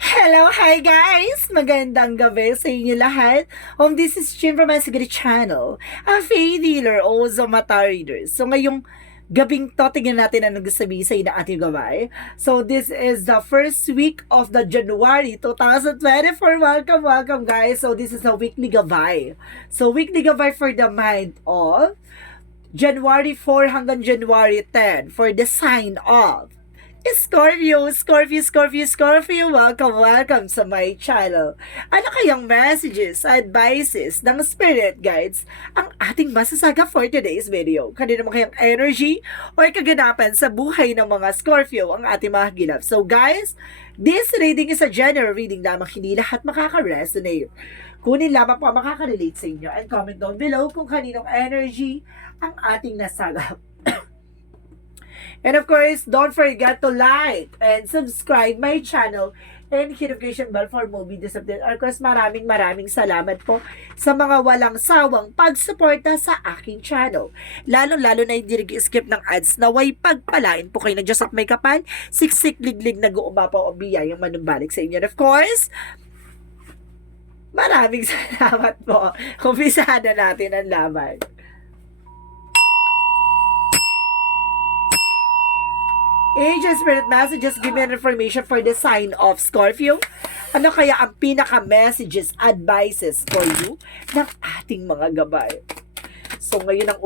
Hello, hi guys! Magandang gabi sa inyo lahat. This is Jim from my Sigrid channel, a faith healer, also mata reader. So ngayong gabing to, tingnan natin ang nagsasabi sa ng ating gabay. So this is the first week of the January 2024. Welcome guys! So this is a weekly gabay. So weekly gabay for the month of January 4 hanggang January 10 for the sign of Scorpio, welcome sa my channel. Ano kayang messages, advices ng spirit guides ang ating masasaga for today's video? Kanino mo kayang energy o kaganapan sa buhay ng mga Scorpio ang ating mga ginap? So guys, this reading is a general reading lamang, hindi lahat makaka-resonate. Kunin lamang po ang makaka-relate sa inyo and comment down below kung kaninong energy ang ating nasagap. And of course, don't forget to like and subscribe my channel and hit notification bell for more videos update. Of course, maraming salamat po sa mga walang sawang pagsuporta sa aking channel. Lalo na hindi nag-skip ng ads, naway pagpalain po kayo ng Diyos at may kapal, siksik liglig nag-uumapaw o biyayang manumbalik sa inyo. And of course, maraming salamat po. Kumpisahan na natin ang laban. Angel Spirit Messages, give me an information for the sign of Scorpio. Ano kaya ang pinaka-messages, advices for you ng ating mga gabay? So, ngayon ang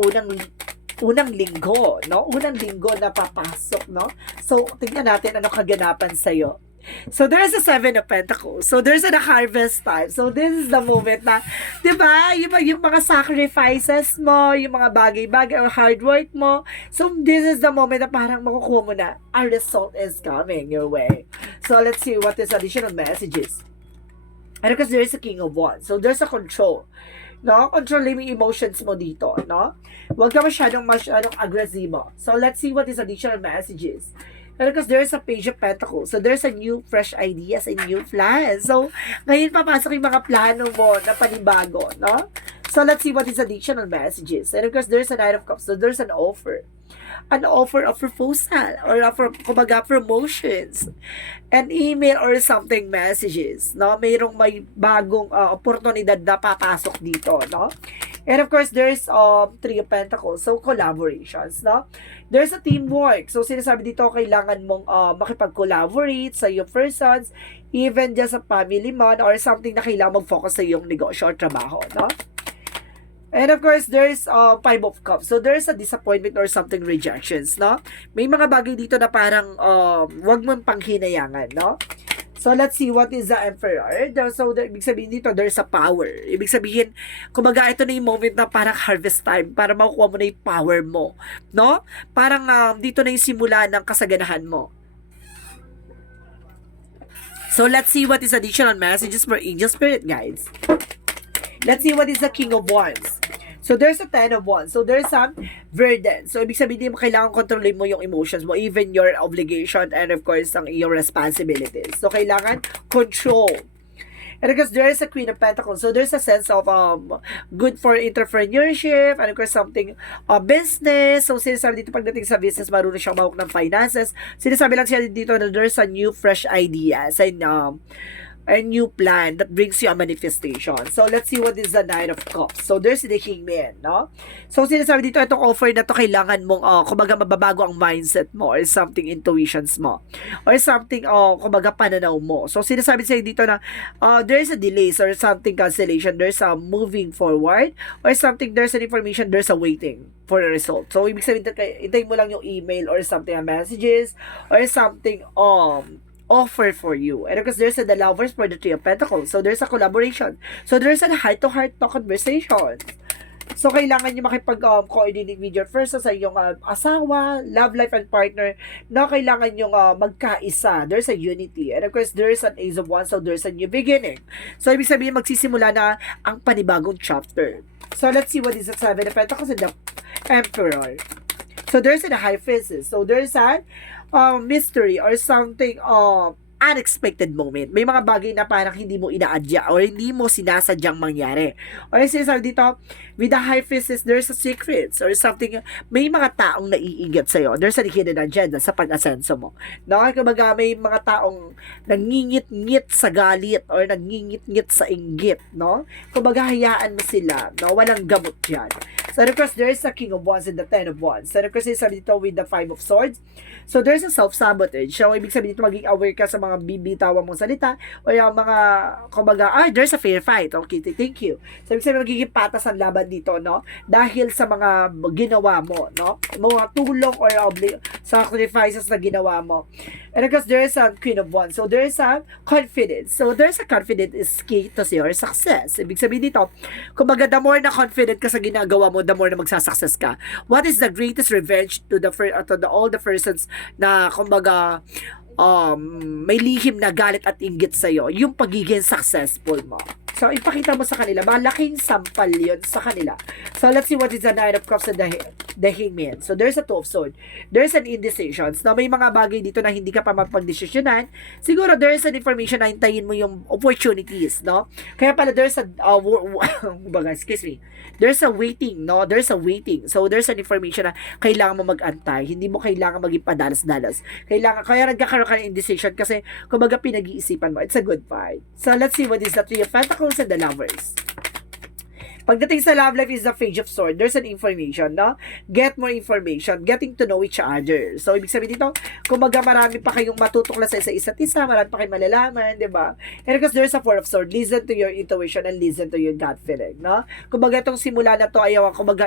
unang linggo, no? Unang linggo na papasok, no? So, tingnan natin ano kaganapan sa'yo. So, there's a 7 of Pentacles. So, there's a harvest time. So, this is the moment na, di ba, yung mga sacrifices mo, yung mga bagay-bagay or hard work mo. So, this is the moment na parang makukuha mo na, a result is coming your way. So, let's see what is additional messages. And because there's a King of Wands. So, there's a control. No? Controlling yung emotions mo dito, no? Huwag ka masyadong agresibo. So, let's see what is additional messages. Because there's a Page of Pentacles. So, there's a new, fresh ideas and new plans. So, ngayon papasok yung mga plano mo na panibago, no? So, let's see what is additional messages. And of course, there's a Knight of Cups. So, there's an offer. An offer of proposal or offer, kumbaga, promotions. An email or something messages, no? Mayroong may bagong oportunidad na papasok dito, no? And of course, there's Three of Pentacles. So, collaborations, no? There's a teamwork. So, sinasabi dito, kailangan mong makipag-collaborate sa iyong persons, even just sa family mo, or something na kailangan mag-focus sa iyong negosyo or trabaho, no? And of course, there's Five of Cups. So, there's a disappointment or something rejections, no? May mga bagay dito na parang wag mong panghinayangan, no? So, let's see what is the Emperor. So, ibig sabihin dito, there's a power. Ibig sabihin, kumbaga, ito na yung moment na parang harvest time para makukuha mo na yung power mo. No? Parang dito na yung simula ng kasaganahan mo. So, let's see what is additional messages for Angel Spirit, guys. Let's see what is the King of Wands. So, there's a 10 of Wands. So, there's some burden. So, ibig sabihin, mo kailangan kontrolin mo yung emotions mo, even your obligation and of course, ang iyong responsibilities. So, kailangan control. And because there is a Queen of Pentacles, so there's a sense of good for entrepreneurship and of course something business. So sinasabi dito pagdating sa business, marunong siyang mahawak ng finances. Sinasabi lang siya dito na there's a new fresh ideas and a new plan that brings you a manifestation. So, let's see what is the Knight of Cups. So, there's the Kingman, no? So, sinasabi dito, itong offer na to kailangan mong, kumbaga, mababago ang mindset mo or something intuitions mo. Or something, kumbaga, pananaw mo. So, sinasabi sa'yo dito na there's a delays or something cancellation. There's a moving forward or something, there's an information, there's a waiting for a result. So, ibig sabihin, hintayin mo lang yung email or something, messages or something, offer for you. And because there's the Lovers for the Three of Pentacles. So, there's a collaboration. So, there's a heart-to-heart conversation. So, kailangan nyo makipag-coordinate with your first sa iyong asawa, love life, and partner na kailangan nyo magkaisa. There's a unity. And of course, there's an Ace of Wands. So, there's a new beginning. So, ibig sabihin, magsisimula na ang panibagong chapter. So, let's see what is the Seven of Pentacles and the Emperor. So, there's the High Priestess. So, there's a mystery or something unexpected moment. May mga bagay na parang hindi mo inaadya or hindi mo sinasadyang mangyari. Or sinasabi dito, with the high priestess, there's a secrets or something. May mga taong naiinggit sa'yo. There's a hidden agenda sa pag-asenso mo. No? Kumbaga, may mga taong nangingit-ngit sa galit or nangingit-ngit sa inggit. No? Kumbaga, hayaan mo sila. No? Walang gamot yan. So, of course, there's a King of Wands and the Ten of Wands. So, of course, sinasabi dito with the Five of Swords. So, there's a self-sabotage. So, ibig sabihin dito, maging aware ka sa mga bibitawan mong salita o yung mga, kumbaga, there's a fair fight. Okay, thank you. So, ibig sabihin, magiging patas ang laban dito, no? Dahil sa mga ginawa mo, no? Mga tulong or sacrifices na ginawa mo. And of course, there's a Queen of Wands. So, there's a confidence. So, there's a confidence is key to your success. Ibig sabihin dito, kumbaga, the more na confident ka sa ginagawa mo, the more na magsasuccess ka. What is the greatest revenge to all the persons na kumbaga may lihim na galit at inggit sa'yo? Yung pagiging successful mo. So, ipakita mo sa kanila, malaking sampal yun sa kanila. So, let's see what is the Nine of Cups and the Hangman. So, there's a Two of Swords. There's an indecision. So, may mga bagay dito na hindi ka pa mapagdesisyonan. Siguro, there's an information na hintayin mo yung opportunities, no? Kaya pala, there's a, excuse me, there's a waiting, no? There's a waiting. So, there's an information na kailangan mo mag-antay. Hindi mo kailangan maging padalas-dalas. Kaya nagkakaroon ka ng indecision kasi, kumbaga, pinag-iisipan mo. It's a good fight. So, let's see what is the Three of Pentacles and the Lovers. Pagdating sa love life is the Page of Swords. There's an information, no? Get more information. Getting to know each other. So, ibig sabihin dito, kumbaga marami pa kayong matutuklas sa isa't isa, marami pa kayong malalaman, di ba? And because there's a Four of Swords, listen to your intuition and listen to your gut feeling, no? Kumbaga itong simula na to, ayaw, kumbaga,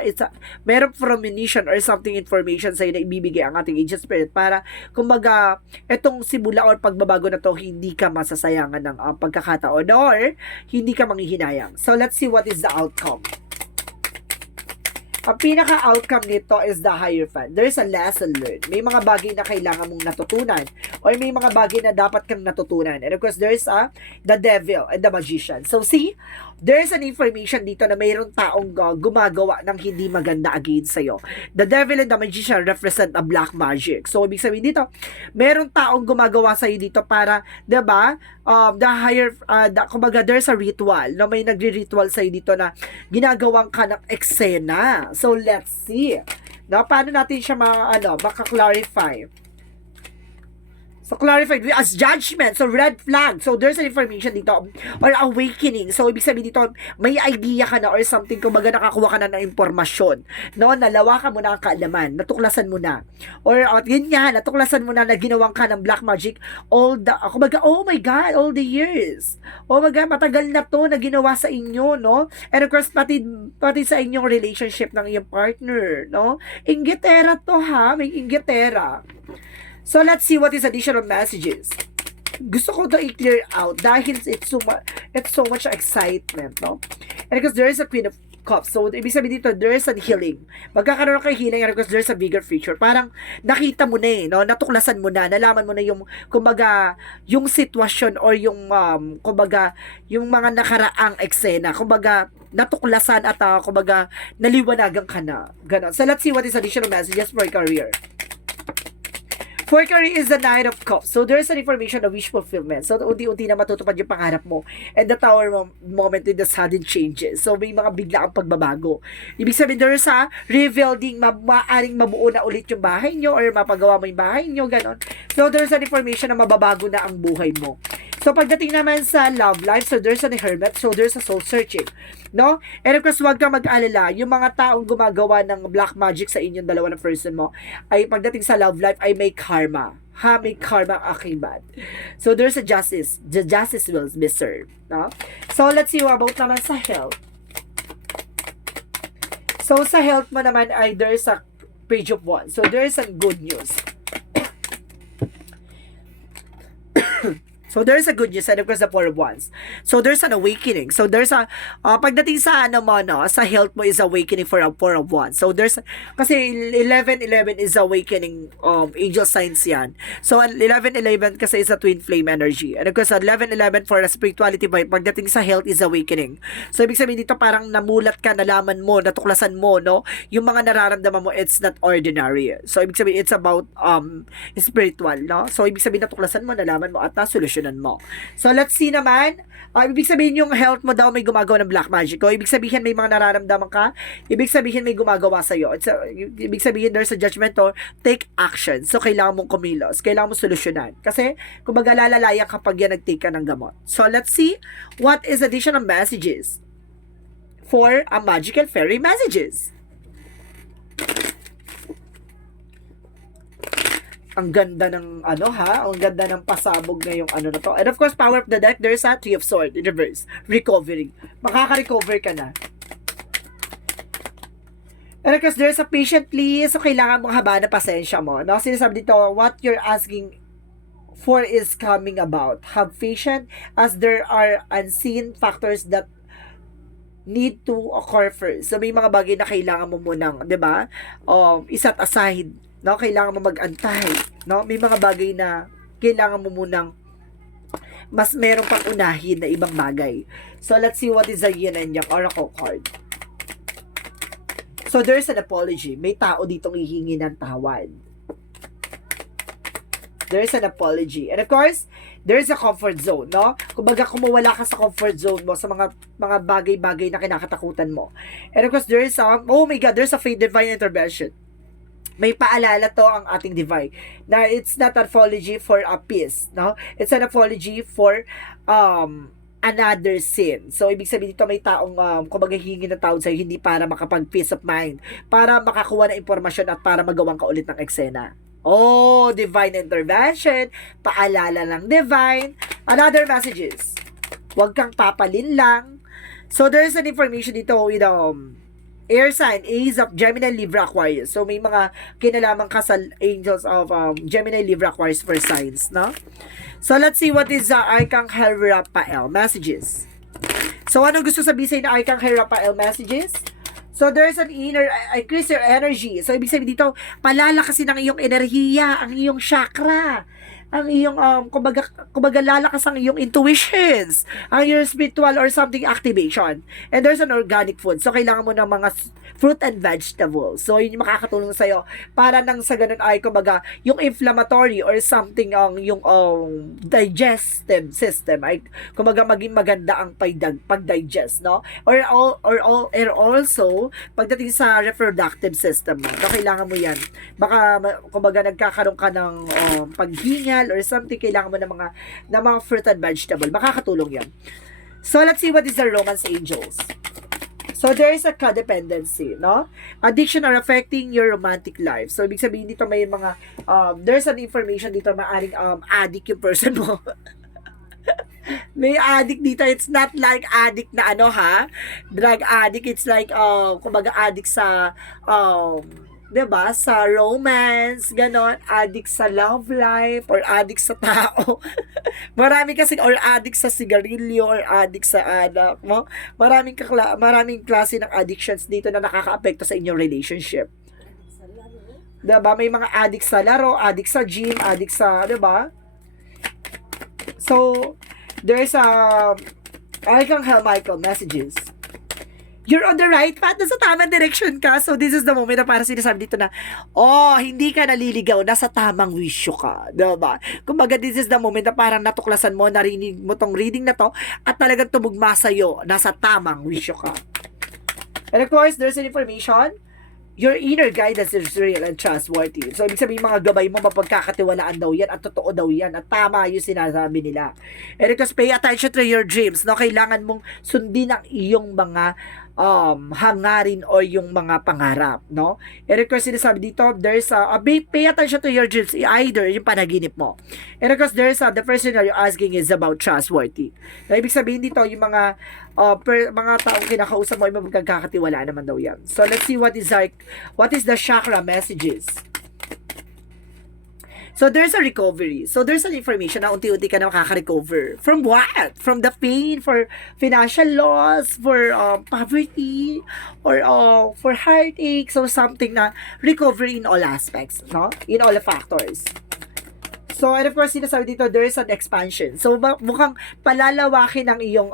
merong premonition or something information sa'yo na ibibigay ang ating Angel Spirit para, kumbaga, itong simula or pagbabago na to, hindi ka masasayangan ng pagkakataon or hindi ka manghihinayang. So, let's see what is the outcome. Ang pinaka-outcome nito is the Hierophant. There's a lesson learned. May mga bagay na kailangan mong natutunan or may mga bagay na dapat kang natutunan. And of course, there's the Devil and the Magician. So, see, there's an information dito na mayroong taong gumagawa ng hindi maganda against sa'yo. The Devil and the Magician represent a black magic. So, ibig sabihin dito, mayroong taong gumagawa sa'yo dito para, diba, kumbaga, there's a ritual, no? May nagri-ritual sa'yo dito na ginagawang ka ng eksena. So, let's see. No? Paano natin siya maka-clarify? So, clarified as judgment. So, red flag. So, there's an information dito or awakening. So, ibig sabihin dito, may idea ka na or something, kumbaga nakakuha ka na ng impormasyon. No? Nalawakan mo na ang kaalaman. Natuklasan mo na. Or, yun nga, natuklasan mo na ginawang ka ng black magic kumbaga, oh my God, all the years. Oh my God, matagal na to na ginawa sa inyo, no? And of course, pati sa inyong relationship ng iyong partner, no? Inggitera to, ha? May inggitera. So, let's see what is additional messages. Gusto ko to i-clear out dahil it's so much excitement, no? And because there is a Queen of Cups. So, ibig sabihin dito, there is a healing. Magkakaroon kayo healing because there's a bigger future. Parang nakita mo na no? Natuklasan mo na, nalaman mo na yung, kumbaga, yung sitwasyon or yung, kumbaga, yung mga nakaraang eksena. Kumbaga, natuklasan at, kumbaga, naliwanagan ka na. Ganon. So, let's see what is additional messages for career. For career is the Knight of Cups. So, there's an information of wish fulfillment. So, unti-unti na matutupad yung pangarap mo. And the Tower moment with the sudden changes. So, may mga biglaang pagbabago. Ibig sabihin, there's a rebuilding, maaaring mabuo na ulit yung bahay nyo or mapagawa mo yung bahay nyo, ganon. So, there's an information na mababago na ang buhay mo. So, pagdating naman sa love life, so there's a hermit, so there's a soul searching. No? And of course, huwag kang mag-alala. Yung mga taong gumagawa ng black magic sa inyong dalawa na person mo, ay pagdating sa love life, ay may karma. May karma akibat. So, there's a justice. The justice will be served. No? So, let's see about naman sa health. So, sa health mo naman ay there's a Page of Wands. So, there's a good news. So there's a good news and of course the Four of Wands. So there's an awakening. So there's a pagdating sa ano mo no, sa health mo is awakening for a Four of Wands. So there's kasi 11-11 is awakening angel signs yan. So 11-11 kasi is a twin flame energy. And of course 11-11 for a spirituality vibe, pagdating sa health is awakening. So ibig sabihin dito parang namulat ka, nalaman mo, natuklasan mo no, yung mga nararamdaman mo it's not ordinary. So ibig sabihin it's about spiritual no. So ibig sabihin natuklasan mo, nalaman mo at nasolusyonan mo. So, let's see naman. Ibig sabihin yung health mo daw may gumagawa ng black magic. O, ibig sabihin may mga nararamdaman ka. Ibig sabihin may gumagawa sa'yo. Ibig sabihin there's a judgment or take action. So, kailangan mong kumilos. Kailangan mong solusyonan. Kasi, kumbaga lalalayan kapag yan nag-take ka ng gamot. So, let's see what is additional messages for a magical fairy messages. Ang ganda ng ang ganda ng pasabog na yung na to. And of course, power of the deck, there's a Three of Swords in reverse. Recovery. Makaka-recover ka na. And of course, there's a patiently, so kailangan mong haba na pasensya mo. No? Sinasabi dito, what you're asking for is coming about. Have patience as there are unseen factors that need to occur first. So, may mga bagay na kailangan mo munang, di ba? Iset aside. No, kailangan mo mag-antay, no? May mga bagay na kailangan mo munang mas meron pang unahin na ibang bagay. So, let's see what is the yin and yang oracle card. So, there's an apology. May tao ditong hihingi ng tawad. There's an apology. And of course, there's a comfort zone, no? Kumbaga, kumawala ka sa comfort zone mo sa mga bagay-bagay na kinakatakutan mo. And of course, there's oh my God, there's a divine intervention. May paalala to ang ating divine na it's not an apology for a peace, no? It's an apology for another sin. So, ibig sabihin dito may taong kumbaga hingi ng tawad sa'yo hindi para makapag-peace of mind, para makakuha ng impormasyon at para magawang ka ulit ng eksena. Oh, divine intervention, paalala ng divine. Another messages. Huwag kang papalin lang. So, there's an information dito with air sign, Ace of Gemini, Libra, Aquarius. So, may mga kinalaman ka sa angels of Gemini, Libra, Aquarius for signs, no? So, let's see what is Archangel Raphael messages. So, anong gusto sabihin sa'yo na Archangel Raphael messages? So, there's an inner, increase your energy. So, ibig sabihin dito, palalakasin ang iyong enerhiya, ang iyong chakra, ang iyong, kumbaga lalakas ang iyong intuitions, ang iyong spiritual or something activation. And there's an organic food. So, kailangan mo ng mga fruit and vegetables. So, yun yung makakatulong sa'yo para nang sa ganun ay, kumbaga, yung inflammatory or something yung digestive system ay, kumbaga, maging maganda ang pag-digest, no? Or also, pagdating sa reproductive system mo, no, kailangan mo yan. Baka, kumbaga, nagkakaroon ka ng paghinga or something, kailangan mo ng mga fruit and vegetable. Makakatulong yan. So, let's see what is the romance angels. So, there is a codependency, no? Addiction are affecting your romantic life. So, ibig sabihin dito may mga, there's an information dito, maaring addict yung person mo. May addict dito. It's not like addict na drug addict. It's like, kumbaga addict sa, diba? Sa romance, ganon, addict sa love life, or addict sa tao. Marami kasi, or addict sa sigarilyo, or addict sa anak mo. Maraming klase ng addictions dito na nakaka-apekto sa inyong relationship. Diba? May mga addict sa laro, addict sa gym, addict sa, diba? So, there's Archangel Michael messages. You're on the right path. Nasa tamang direction ka. So, this is the moment na para sinasabi dito na, hindi ka naliligaw. Nasa tamang wisyo ka. Diba? Kumbaga, this is the moment na parang natuklasan mo, narinig mo tong reading na to, at talagang tumugma sa'yo. Nasa tamang wisyo ka. And of course, there's an information. Your inner guidance is real and trustworthy. So, ibig sabihin, mga gabay mo, mapagkakatiwalaan daw yan, at totoo daw yan, at tama yung sinasabi nila. And because pay attention to your dreams, no? Kailangan mong sundin ang iyong mga hangarin o yung mga pangarap, no? And of course, sinasabi dito, there's pay attention to your dreams, either yung panaginip mo. And of course, there's the person that you're asking is about trustworthy. Na ibig sabihin dito, yung mga taong kinakausap mo, ay magkakatiwala naman daw yan. So, let's see what is the chakra messages. So, there's a recovery. So, there's an information na unti-unti ka na makaka-recover. From what? From the pain, for financial loss, for poverty, or for heartache. So, something na recovery in all aspects, no? In all the factors. So, and of course, sinasabi dito, there is an expansion. So, mukhang palalawakin ang iyong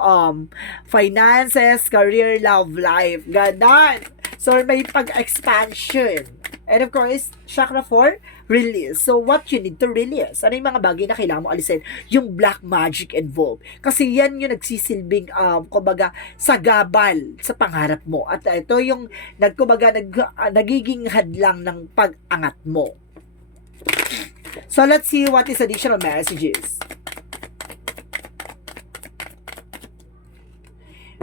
finances, career, love life. Ganon. So, may pag-expansion. And of course, chakra 4, release. So, what you need to release? Ano yung mga bagay na kailangan mo alisin? Yung black magic involved. Kasi yan yung nagsisilbing, kumbaga, sagabal sa pangarap mo. At ito yung, nagiging hadlang ng pag-angat mo. So, let's see what is additional messages.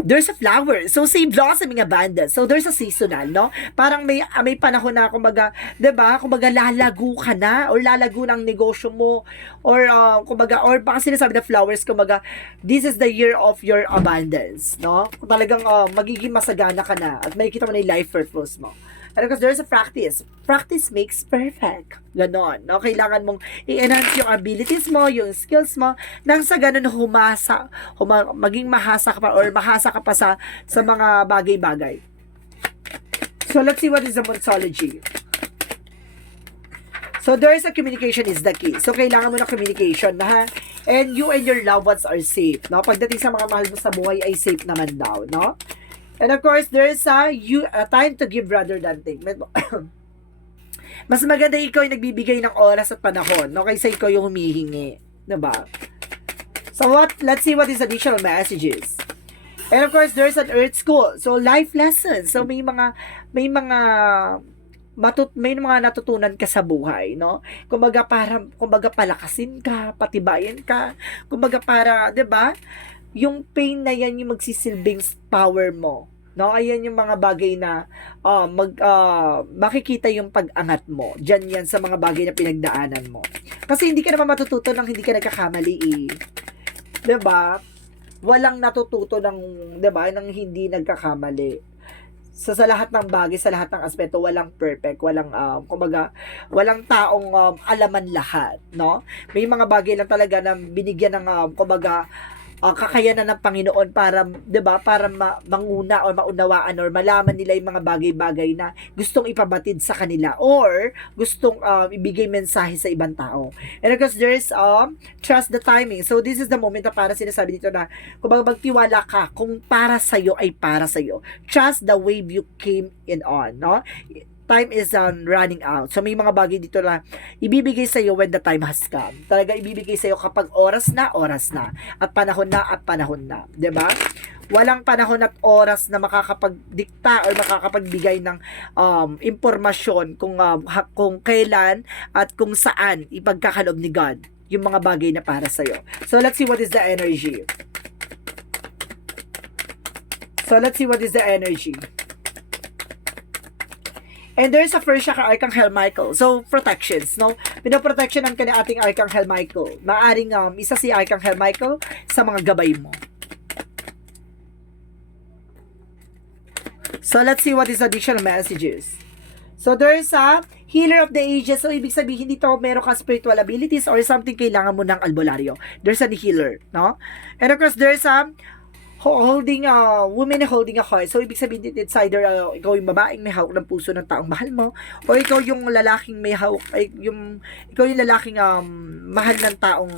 There's a flower. So, say blossoming abundance. So, there's a seasonal, no? Parang may panahon na, kumbaga, diba? Kumbaga, lalago ka na, or lalago ng negosyo mo, or, kumbaga, or baka sinasabi na flowers, kumbaga, this is the year of your abundance, no? Kung talagang, magiging masagana ka na, at makikita mo na yung life purpose mo. And because there's a practice. Practice makes perfect. Ganon. No? Kailangan mong i-enhance yung abilities mo, yung skills mo, nang sa ganon maging mahasa ka pa, or mahasa ka pa sa mga bagay-bagay. So, let's see what is the Monsology. So, there is a communication is the key. So, kailangan mo na communication na, ha? And you and your loved ones are safe. No? Pagdating sa mga mahal mo sa buhay, ay safe naman daw. No? And of course, there's a time to give rather than take. Mas maganda ikaw yung nagbibigay ng oras at panahon, no? Kaysa ikaw yung humihingi. Diba? So, let's see what is additional messages. And of course, there's an Earth School. So, life lessons. So, may mga natutunan ka sa buhay, no? Kumbaga palakasin ka, patibayin ka. Kumbaga para, 'di ba? Yung pain na yan yung magsisilbing power mo. No, ayan yung mga bagay na makikita yung pag-angat mo. Diyan yan sa mga bagay na pinagdaanan mo. Kasi hindi ka naman matututo nang hindi ka nagkakamali eh. 'Di ba? Walang natututo nang, 'di ba, nang hindi nagkakamali. So, sa lahat ng bagay, sa lahat ng aspeto, walang perfect, walang walang taong alaman lahat, no? May mga bagay lang talaga na binigyan ng kakayanan ng Panginoon para, 'di ba, para manguna o maunawaan or malaman nila yung mga bagay-bagay na gustong ipabatid sa kanila or gustong ibigay mensahe sa ibang tao. And of course, there's trust the timing. So, this is the moment na para sinasabi dito na kung magtiwala ka kung para sa'yo ay para sa'yo. Trust the wave you came in on, no? Time is running out. So, may mga bagay dito na ibibigay sa iyo when the time has come. Talaga ibibigay sa iyo kapag oras na. At panahon na. 'Di ba? Walang panahon at oras na makakapagdikta or makakapagbigay ng impormasyon kung kailan at kung saan ipagkakalob ni God yung mga bagay na para sa iyo. So, let's see what is the energy. And there's a first chakra, Archangel Michael. So, protections, no? Pinoprotectionan ka ni ating Archangel Michael. Maaring isa si Archangel Michael sa mga gabay mo. So, let's see what is additional messages. So, there's a healer of the ages. So, ibig sabihin dito, meron ka spiritual abilities or something kailangan mo ng albularyo. There's a healer, no? And of course, there's a woman holding a heart. So, ibig sabihin dito, it's either ikaw yung babaeng may hawak ng puso ng taong mahal mo, o ikaw yung lalaking may hawak, ikaw yung lalaking mahal ng taong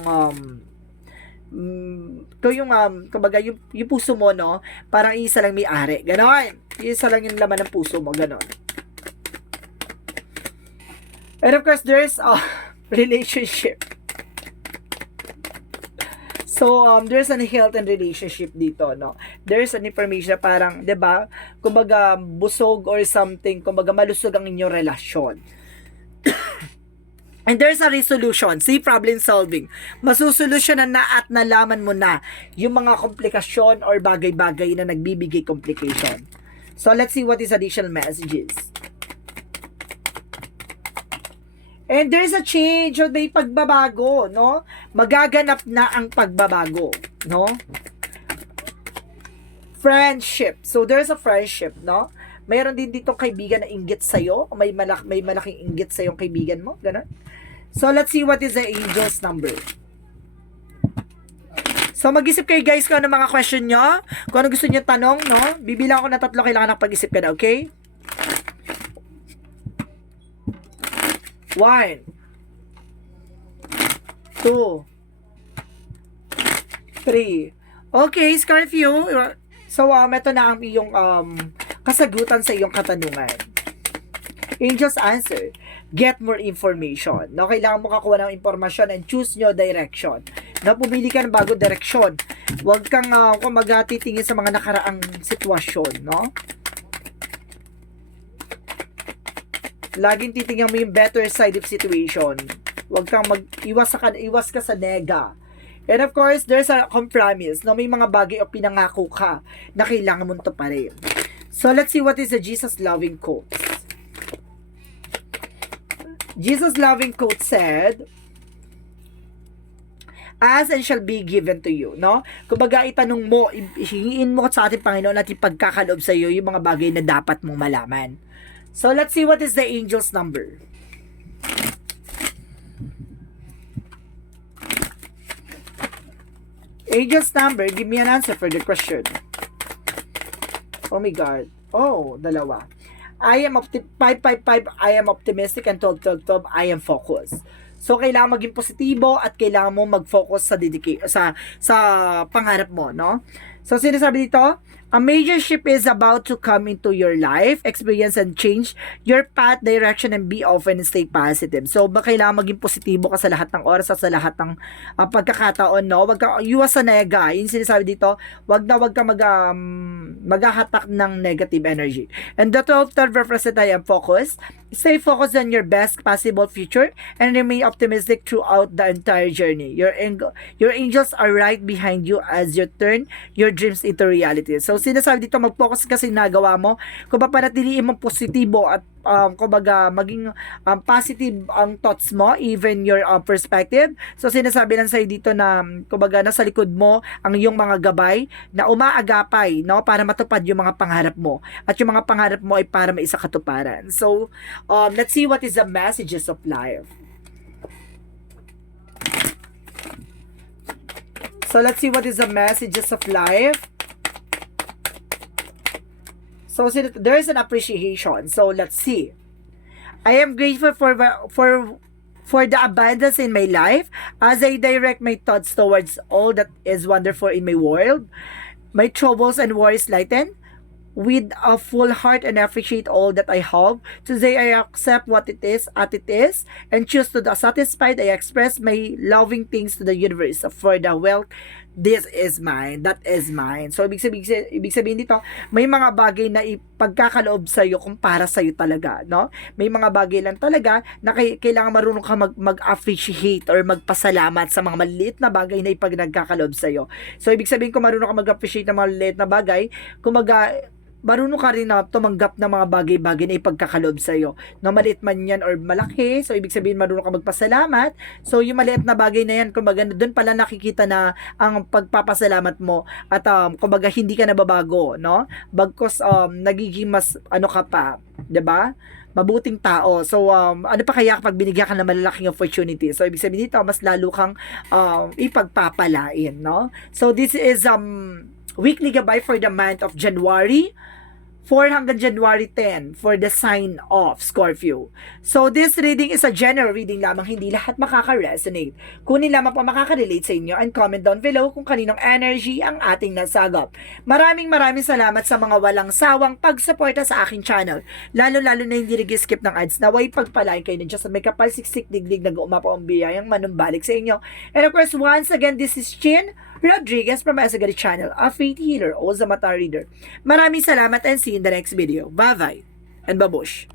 ikaw yung kumbaga yung puso mo, no, parang isa lang may ari, ganon, isa lang yung laman ng puso mo, ganon. And of course, there's a relationship. So, there's an health and relationship dito, no? There's an information na parang, 'di ba? Kumbaga busog or something, kumbaga malusog ang inyong relasyon. And there's a resolution, see, problem solving. Masusolusyonan na at nalaman mo na yung mga komplikasyon or bagay-bagay na nagbibigay complication. So, let's see what is additional messages. And there's a change o may pagbabago, no? Magaganap na ang pagbabago, no? Friendship. So, there's a friendship, no? Mayroon din ditong kaibigan na inggit sa'yo. May malaking inggit sa'yo yung kaibigan mo. Ganun. So, let's see what is the angel's number. So, mag-isip kayo guys kung ano mga question nyo. Kung ano gusto nyo tanong, no? Bibilang ako na 3, kailangan nakapag-isip ka na, okay? 1, 2, 3. Okay, Scorpio. So, ito na ang iyong kasagutan sa iyong katanungan. Angel's answer. Get more information. No, kailangan mo kakuha ng impormasyon and choose your direction. No, pumili ka ng bagong direksyon. Huwag kang titingin sa mga nakaraang sitwasyon, no? Laging titingnan mo yung better side of situation. Huwag kang iwas ka sa nega. And of course, there's a compromise. No, may mga bagay o pinangako ka na kailangan mong tuparin. So, let's see what is the Jesus loving quote. Jesus loving quote said, "Ask and shall be given to you." No? Kumbaga, itanong mo, hingin mo sa ating Panginoon at ipagkakaloob sa iyo yung mga bagay na dapat mong malaman. So, let's see what is the angel's number. Angel's number, give me an answer for the question. Oh my God. Oh, 2. I am 555, I am optimistic, and 12, I am focused. So, kailangan maging positibo at kailangan mo mag-focus sa pangarap mo, no? So, sinasabi dito, a major shift is about to come into your life, experience and change your path, direction, and be open and stay positive. So, kailangan maging positibo ka sa lahat ng oras at sa lahat ng pagkakataon, no? Wag ka iwas sa nega. Yung sinasabi dito, wag ka maghahatak ng negative energy. And the 12th represent I am focused. Stay focused on your best possible future and remain optimistic throughout the entire journey. Your angels are right behind you as you turn your dreams into reality. So, sinasabi dito, mag-focus kasi nagawa mo. Kung papanatiliin mong positibo at kumbaga maging positive ang thoughts mo, even your perspective. So, sinasabi lang sa'yo dito na kumbaga nasa likod mo ang iyong mga gabay na umaagapay, no, para matupad yung mga pangarap mo. At yung mga pangarap mo ay para maisa katuparan. So, let's see what is the messages of life. So, let's see what is the messages of life. So, there is an appreciation. So, let's see. I am grateful for the abundance in my life as I direct my thoughts towards all that is wonderful in my world. My troubles and worries lighten with a full heart and appreciate all that I have. Today, I accept what it is, and choose to the satisfied. I express my loving things to the universe for the wealth. This is mine. That is mine. So, ibig sabihin dito, may mga bagay na ipagkakaloob sa'yo kung para sa'yo talaga, no? May mga bagay lang talaga na kailangan marunong ka mag-appreciate or magpasalamat sa mga maliit na bagay na ipagkakalob sa'yo. So, ibig sabihin kung marunong ka mag-appreciate ng mga maliit na bagay, marunong ka rin na tumanggap ng mga bagay-bagay na ipagkakaloob sa'yo. No, maliit man yan or malaki, so ibig sabihin marunong ka magpasalamat. So, yung maliit na bagay na yan, kumbaga, doon pala nakikita na ang pagpapasalamat mo at kumbaga, hindi ka nababago, no? Bagkos, nagiging mas, ka pa, 'di ba? Mabuting tao. So, ano pa kaya kapag binigyan ka ng malalaking opportunity? So, ibig sabihin dito, mas lalo kang ipagpapalain, no? So, this is weekly gabay for the month of January 4 hanggang January 10 for the sign of Scorpio. So, this reading is a general reading lamang, hindi lahat makaka-resonate. Kunin lamang pa makaka-relate sa inyo and comment down below kung kaninong energy ang ating nasagap. Maraming salamat sa mga walang sawang pagsuporta sa aking channel. Lalo-lalo na hindi nag-skip ng ads. Naway pagpalain kayo na Diyos at may kapal-siksik digdig nag-uumapa ang biyayang manumbalik sa inyo. And of course, once again, this is Chin Rodriguez from Asagari Channel, a faith healer o Zamata reader. Maraming salamat and see you in the next video. Bye-bye and babush!